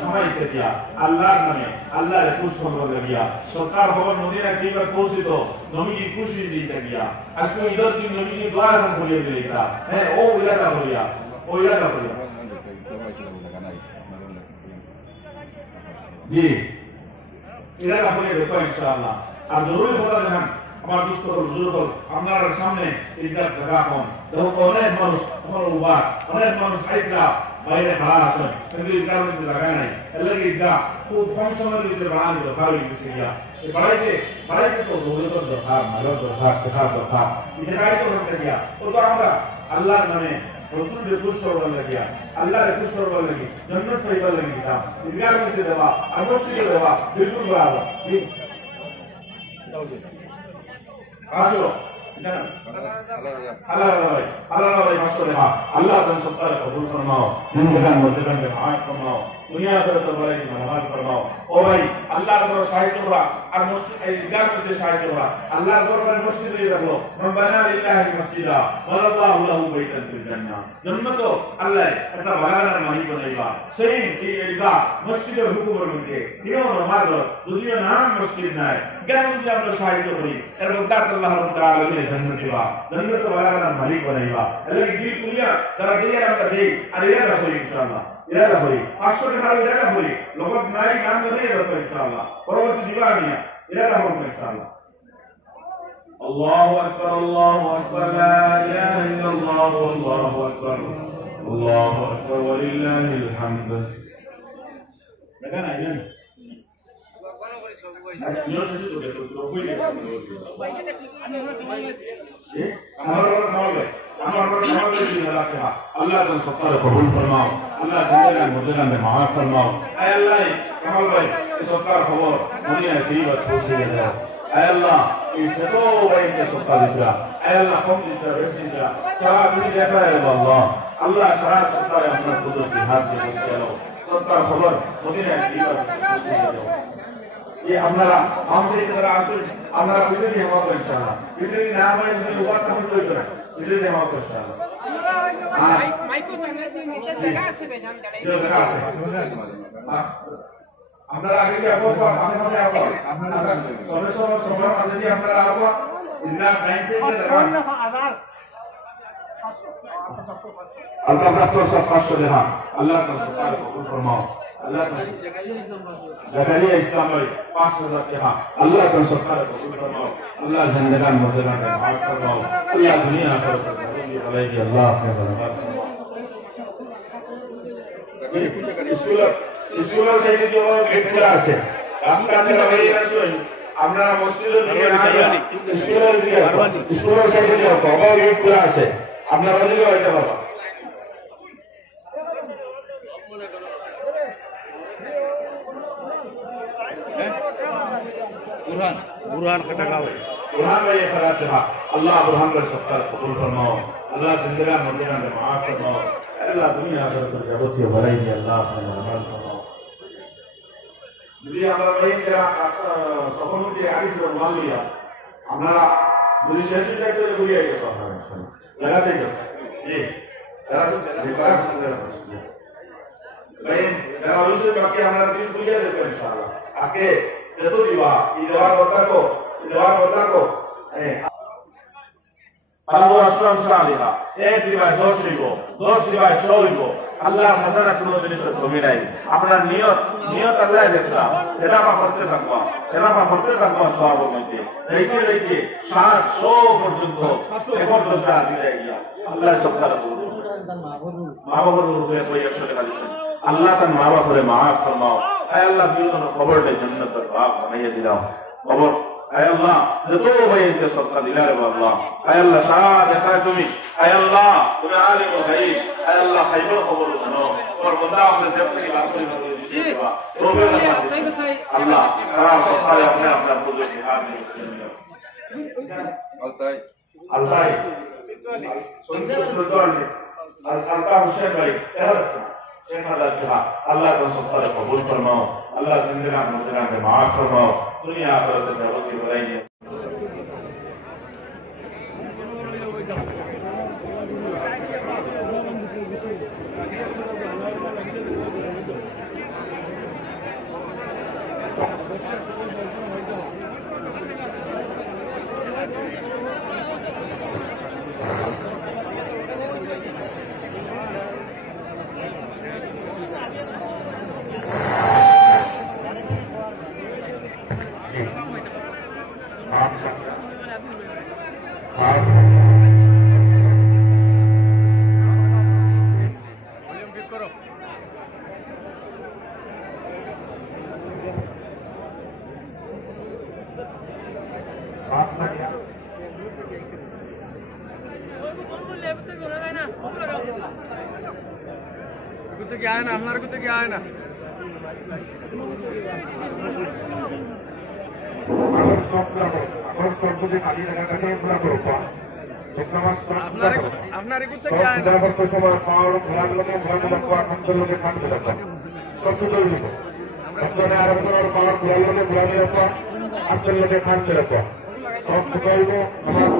ঘুমাইতে দিয়া আল্লাহর নামে আল্লাহর খুশ খবর দিয়া সরকার খবর মদিনা কিবা পৌঁছিত নবীজি খুশি দিতে দিয়া আজকে ঈদের দিন নবীজি দোয়া এখন বলিয়ে দিলে এটা হ্যাঁ ও এলাকা বলিয়া জি এলাকা বলিয়ে দেখো ইনশাআল্লাহ আর জরুরি কথা দেখেন আমার দুস্থ বুজুর্গ আপনার সামনে ঈদগাহ জায়গা কম দেখো অনেক মানুষ আমার উবার অনেক মানুষ আইতরা বাইরে খাড়া আছেন কিন্তু ঈদগাহ মধ্যে জায়গা নাই এর লাগে ঈদগাহ খুব কম সময়ের ভিতরে বানানো দরকার হয়ে গেছে গিয়া বাড়াইতে তো দৌলতের দরকার মালের দরকার টাকার দরকার এটাই তো করতে গিয়া ও তো আমরা আল্লাহর নামে রসুলকে খুশ করবার লাগিয়া আল্লাহরে খুশ করবার লাগি জান্নাত পাইবার লাগি কিতাব ঈদগাহ মধ্যে দেওয়া আর মসজিদে দেওয়া বিলকুল বরাবর আসো আল্লাহ আল্লাহ तुम सबका कबूल फरमाओ जिंदगान मुद्दगन में माफ फरमाओ दुनिया आखिरत वाले की मदद फरमाओ ओ भाई अल्लाह को शाहिद होगा और मस्जिद ईदगाह में शाहिद होगा अल्लाह दरबार मस्जिद में रख लो रब्बाना लिल्लाहि मस्जिदा वल्लाहु लहु बैतन फिल जन्नह जन्नत अल्लाह এটা বাগানের মালিক বানাইবা সেই ईदगाह মসজিদের হুকুমের মধ্যে নিয়ম মার্গ যদিও নাম মসজিদ নাই জ্ঞান যদি আমরা শাহিদ হই এর মধ্যে আল্লাহ রাব্বুল আলামিন জান্নাত দিবা জান্নাত বাগানের মালিক বানাইবা এলাকি দিল কুলিয়া যারা দিয়ে আমরা দেই আর এরা রাখো ইনশাআল্লাহ এরা হই 500 টাকা এরা হই লগত নাই নাম দিয়ে রাখো ইনশাআল্লাহ পরবর্তী দিবা নিয়া এরা রাখো ইনশাআল্লাহ আল্লাহু আকবার লা ইলাহা ইল্লাল্লাহ আল্লাহু আকবার ওয়ালিল্লাহিল হামদ দেখেন আইলেন अल्लाह तुम सबका कबूल फरमाओ अल्लाह जिंदगान मुर्दगान में माफ फरमाओ ऐ अल्लाह कमल भाई सबका खबर दुनिया की बात पूछ ले जाओ ऐ अल्लाह इसे तो भाई के सबका दिखा ऐ अल्लाह कौन दिखा वैसे दिखा सारा दुनिया देखा है अल्लाह अल्लाह सारा सबका अपना कुदरत के हाथ में बस लो सबका खबर दुनिया की बात पूछ ले जाओ ये हमारा हमसे इतना आंसू हमारा बिजली नहीं हुआ इंशाल्लाह बिजली ना हुआ तो हुआ तो हम कोई करें बिजली नहीं हुआ इंशाल्लाह माइको चैनल दी नीचे जगह से भेजन करे जो जगह से আমরা আগে কি আপু আমি মনে আপু আপনারা সবে সময় আগে কি আপনারা আপু ইন্না টাইম সে আদার আল্লাহ আপনার সব কষ্ট দেন আল্লাহ তাআলা সবার কবুল ফরমাও अल्लाह जगरिया इस्लाम भाई 5000 টাকা अल्लाह तुम सबका कबूल फरमाओ अल्लाह जिंदगान मुर्दगान में माफ फरमाओ अल्लाह दुनिया आखिरत में भलाई की अल्लाह अपने बरकत स्कूल से जो गेट खुला আছে রাস্তা দিয়ে বেরিয়ে আসুন আপনারা মসজিদের দিকে না যান স্কুলের দিকে স্কুলের সাইডে যাও বাবা গেট খোলা আছে আপনারা ওদিকে হইতে পারবা बुरहान का टका है बुरहान भाई ये खराब था अल्लाह बुरहान का सबका कबूल फरमाओ अल्लाह जिंदगान मुर्दगान में माफ फरमाओ अल्लाह दुनिया आखिरत में जबरदस्ती भलाई की अल्लाह अपने रहमत फरमाओ दुनिया हमारा भाई मेरा सपनों के आगे जो मान लिया हमारा मुझे शेष करते हुए बुरी आई तो लगाते हो ये जरा से भाई जरा उससे बाकी हमारा दिन बुरी है देखो इंशाल्लाह आज के जतो दिवा इदवार होता को अल्लाह अस्सलाम सालिहा एक दिवा 10 दिबो 10 दिवा 100 दिबो আল্লাহ হাজারা কোনো জিনিসের কমি নাই আপনার নিয়ত আল্লাহ দেখলা এটা আমরা করতে থাকবো সব মধ্যে দেখতে 700 পর্যন্ত এখন পর্যন্ত দিয়ে গিয়া আল্লাহ সবটা মা বাবার রূপে কই 100 টাকা দিছেন আল্লাহ তার মা বাবারে maaf ফরমাও আয় আল্লাহ বিরোধন খবর দে জান্নাতের বাপ বানিয়ে দিলাম খবর আয় আল্লাহ যত ভাইকে সদকা দিলারে আল্লাহ আয় আল্লাহ সারা দেখা তুমি আয় আল্লাহ তুমি আলিম ও গায়ব আয় আল্লাহ খাইবর খবর জানো और बंदा अपने जब की बात करी तो अल्लाह सारा सदका अपने अपना पूरे हाथ में अल्ताई अल्ताई हुसैन भाई शेख अल्लाह तो सबका कबूल फरमाओ अल्लाह जिंदगान मुर्दगान में माफ फरमाओ दुनिया आखिरत में बहुत ही भलाई है কি আয় না, আপনার কোথায় কি আয় না। আপনার কোথায় কি আয় না। সময় পাওয়ার ঘোরার লোকে ঘোরানো রাখবো, আনন্দের লোকে থাকতে রাখবো, সবচেয়ে জরুরি আপনারা আরো পাওয়ার ঘোরার লোকে ঘোরানো রাখবো, আনন্দের লোকে থাকতে রাখবো, সব নামাজ